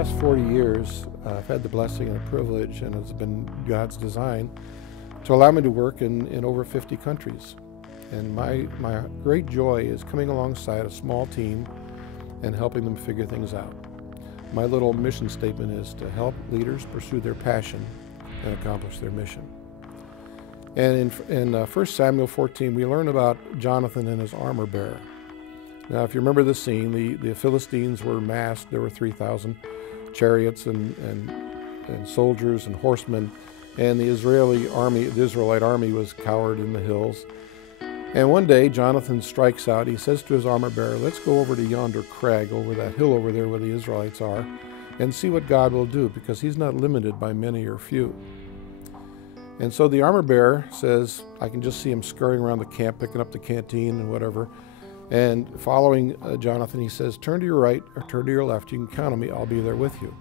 last 40 years, I've had the blessing and the privilege, and it's been God's design, to allow me to work in over 50 countries. And my great joy is coming alongside a small team and helping them figure things out. My little mission statement is to help leaders pursue their passion and accomplish their mission. And in 1 Samuel 14, we learn about Jonathan and his armor bearer. Now, if you remember the scene, the Philistines were massed. There were 3,000 chariots and soldiers and horsemen, and the Israelite army was cowered in the hills. And one day, Jonathan strikes out. He says to his armor bearer, "Let's go over to yonder crag, over that hill over there where the Israelites are, and see what God will do, because he's not limited by many or few." And so the armor bearer says, I can just see him scurrying around the camp, picking up the canteen and whatever. And following Jonathan, he says, "Turn to your right or turn to your left. You can count on me. I'll be there with you."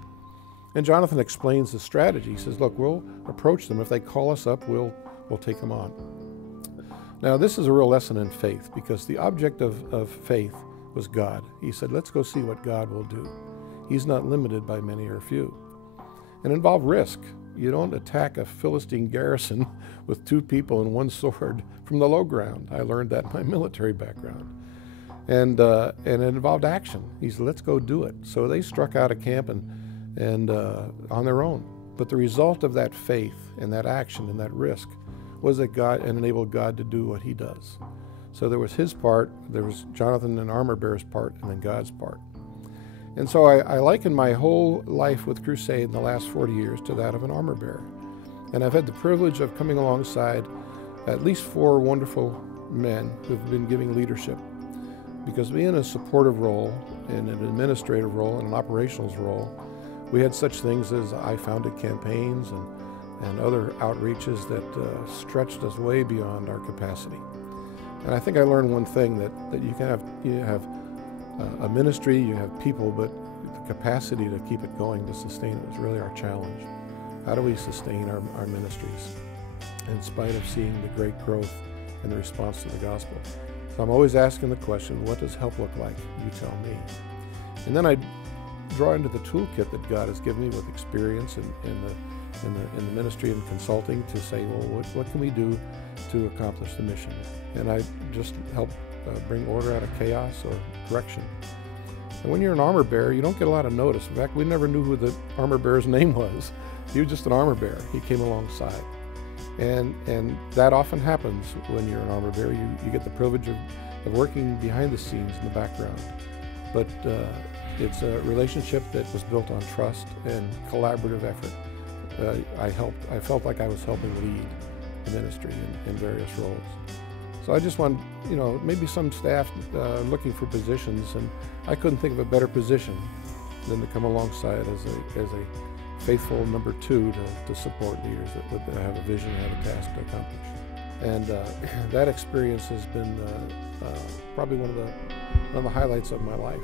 And Jonathan explains the strategy. He says, "Look, we'll approach them. If they call us up, we'll take them on." Now, this is a real lesson in faith, because the object of faith was God. He said, let's go see what God will do. He's not limited by many or few. And involved risk. You don't attack a Philistine garrison with 2 people and 1 sword from the low ground. I learned that in my military background. And it involved action. He said, let's go do it. So they struck out of camp and on their own. But the result of that faith and that action and that risk was that God enabled God to do what he does. So there was his part, there was Jonathan and armor bearer's part, and then God's part. And so I liken my whole life with Crusade in the last 40 years to that of an armor bearer. And I've had the privilege of coming alongside at least 4 wonderful men who've been giving leadership. Because being in a supportive role, in an administrative role, and an operations role, we had such things as I founded campaigns and other outreaches that stretched us way beyond our capacity. And I think I learned one thing, that you have a ministry, you have people, but the capacity to keep it going, to sustain it, is really our challenge. How do we sustain our ministries in spite of seeing the great growth and the response to the gospel? So I'm always asking the question, what does help look like? You tell me. And then I draw into the toolkit that God has given me with experience in the ministry and consulting to say, well, what can we do to accomplish the mission? And I just help bring order out of chaos or correction. And when you're an armor bearer, you don't get a lot of notice. In fact, we never knew who the armor bearer's name was. He was just an armor bearer. He came alongside. And that often happens when you're an armor bearer. You get the privilege of working behind the scenes in the background. But it's a relationship that was built on trust and collaborative effort. I felt like I was helping lead the ministry in various roles. So I just want, maybe some staff looking for positions, and I couldn't think of a better position than to come alongside as a faithful number 2 to support leaders that have a vision and have a task to accomplish. And that experience has been probably one of the highlights of my life.